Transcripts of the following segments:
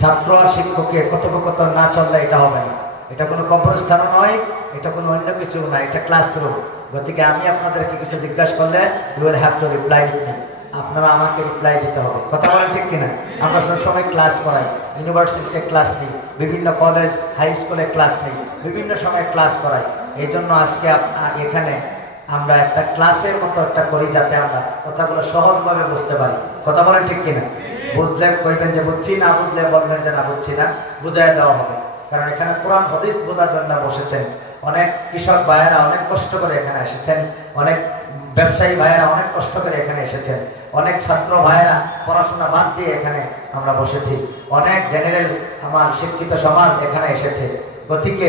ছাত্র আর শিক্ষকের কথোপকথন না চললে এটা হবে না। এটা কোনো কবরস্থানও নয়, এটা কোনো অন্য কিছু না, এটা ক্লাসরুম। গতিকে আমি আপনাদেরকে কিছু জিজ্ঞাসা করলে you will have to reply with me. আপনারা আমাকে রিপ্লাই দিতে হবে। কথা বলেন ঠিক কিনা? আমরা সবসময় ক্লাস করাই, ইউনিভার্সিটিতে ক্লাস নিই, বিভিন্ন কলেজ হাই স্কুলে ক্লাস নিই, বিভিন্ন সময় ক্লাস করাই। এই জন্য আজকে এখানে আমরা একটা ক্লাসের মতো একটা করি, যাতে আমরা কথাগুলো সহজভাবে বুঝতে পারি। কথা বলেন ঠিক কিনা? বুঝলে কইবেন যে বুঝছি, না বুঝলে বলবেন যে না বুঝছি না, বুঝাই দেওয়া হবে। কারণ এখানে কোরআন হাদিস বোঝার জন্য বসেছেন অনেক কৃষক ভাইয়েরা, অনেক কষ্ট করে এখানে এসেছেন, অনেক ব্যবসায়ী ভাইয়েরা অনেক কষ্ট করে এখানে এসেছেন, অনেক ছাত্র ভাইয়েরা পড়াশোনা বাদ দিয়ে এখানে আমরা বসেছি, অনেক জেনারেল আমার শিক্ষিত সমাজ এখানে এসেছে। গতিকে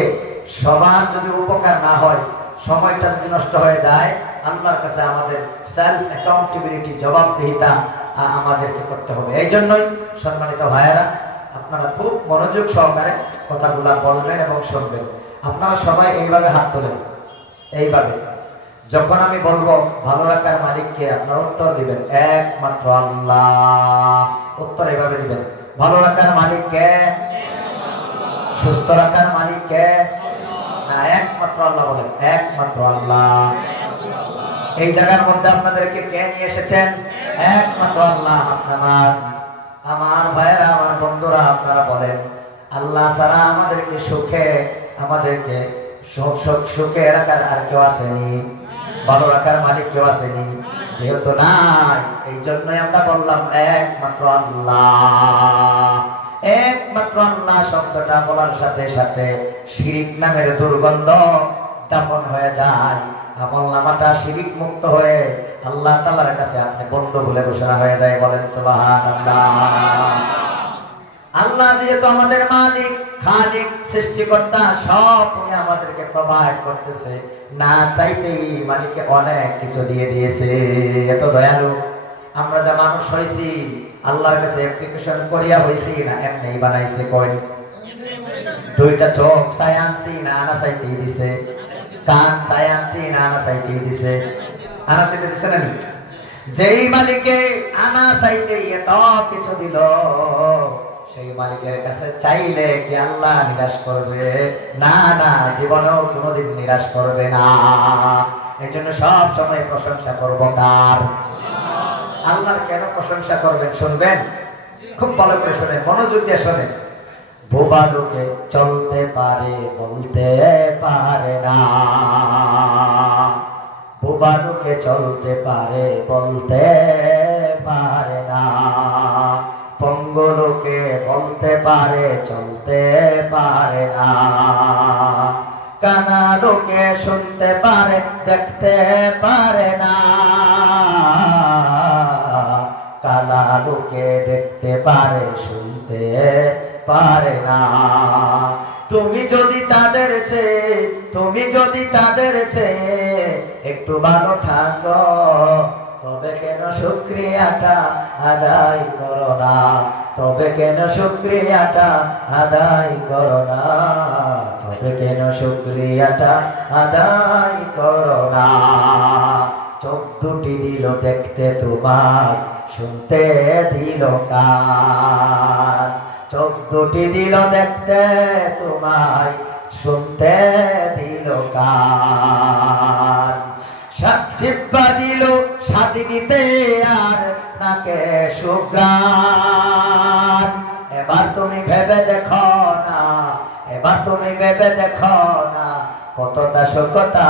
সবার যদি উপকার না হয়, সময়টা যদি নষ্ট হয়ে যায়, আল্লাহর কাছে আমাদের সেলফ অ্যাকাউন্টেবিলিটি, জবাবদিহিতা আমাদেরকে করতে হবে। এই জন্যই সম্মানিত ভাইয়েরা, আপনারা খুব মনোযোগ সহকারে কথাগুলা বলবেন এবং শুনবেন। আপনারা সবাই এইভাবে হাত তোলেন, এইভাবে। যখন আমি বলবো ভালো রাখার মালিককে, আপনারা উত্তর দিবেন একমাত্র আল্লাহ। উত্তর এইভাবে দিবেন, ভালো রাখার মালিককে, সুস্থ রাখার মালিককে। না, একমাত্র আল্লাহ বলেন, একমাত্র আল্লাহ। এই জায়গার মধ্যে আপনাদেরকে কে নিয়ে এসেছেন? একমাত্র আল্লাহ। আমার ভাইয়েরা, আমার বন্ধুরা, আপনারা বলেন আল্লাহ ছাড়া আমাদেরকে সুখে, আমাদেরকে সুখে রাখার আর কেউ আসেনি? ভালো রাখার মালিক কেউ আসেনি? যেহেতু নাই, এই জন্যই আমরা বললাম একমাত্র আল্লাহ। একমাত্র আল্লাহ শব্দটা বলার সাথে সাথে শিরিক নামের দুর্গন্ধ দাফন হয়ে যায়। আমল নামাটা শিরিক মুক্ত হয়ে আল্লাহ তাআলার কাছে আপনি বন্ধু বলে ঘোষণা হয়ে যায়। বলেন সুবহানাল্লাহ। আল্লাহ যেহেতু আমাদের মালিক, খালিক, সৃষ্টিকর্তা, সব উনি আমাদেরকে প্রোভাইড করতেছে। না চাইতেই মালিককে অনেক কিছু দিয়ে দিয়েছে। এত দয়ালু। আমরা যা মানুষ হয়েছি, আল্লাহর কাছে অ্যাপ্লিকেশন করিয়া হয়েছি না এমনি বানাইছে? কই, দুইটা চোখ চাই আনছি না আনা চাইতেই দিছে? কান চাই আনছি না আনা চাইতেই দিছে? আনা চাইতে দিছে না? যেই মালিকে আনা চাইতেই এত কিছু দিল, সেই মালিকের কাছে চাইলে কি আল্লাহ নিরাশ করবে? না না, জীবনেও কোনোদিন নিরাশ করবে না। এই জন্য সব সময় প্রশংসা করবো কার? আল্লাহর। কেন প্রশংসা করবেন শুনবেন? খুব ভালো করে শোনেন, মনোযোগ দিয়ে শোনেন। বোবা লোকে চলতে পারে, বলতে পারে না। বোবা লোকে চলতে পারে, বলতে পারে না। পঙ্গু লোকে বলতে পারে, চলতে পারে না। কানা লোকে শুনতে পারে, দেখতে পারে না। কালা লোকে দেখতে পারে, শুনতে পারে না। তুমি যদি তাদের চেয়ে একটু ভালো থাকো, তবে কেন শুকরিয়াটা আদায় করো না? তবে কেন শুকরিয়াটা আদায় করো না? তবে কেন শুকরিয়াটা আদায় করো না? চোখ দুটি দিল দেখতে তোমার, শুনতে দিল কান। চোখ দুটি দিল দেখতে তোমায়, শুনতে দিল কান। জিহ্বা দিল স্বাদ নিতে আর নাকে সুঘ্রাণ। এবার তুমি ভেবে দেখো না, এবার তুমি ভেবে দেখো না, কতটা সুখতা।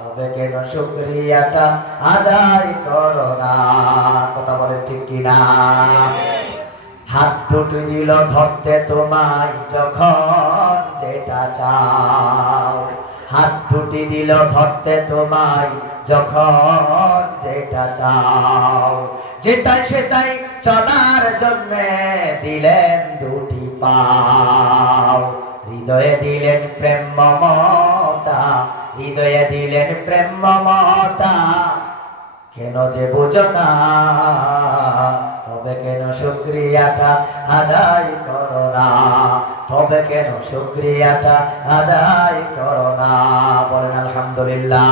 তবে কেন শুকরিয়াটা আদায় করো না? কথা বলেন ঠিক কিনা? হাত দুটি দিল ধরতে তোমায়, যখন যেটা চাও। হাত দুটি দিল ধরতে তোমায়, যখন যেটা চাও। যেটাই সেটাই চলার জন্যে দিলেন দুটি পাও। হৃদয়ে দিলেন প্রেম মমতা, হৃদয়ে দিলেন প্রেম মমতা। কেন যে বুঝো না, তবে কেন শুকরিয়াটা আদায় করো না? তবে কেন শুকরিয়াটা আদায় করো না? বলেন আলহামদুলিল্লাহ।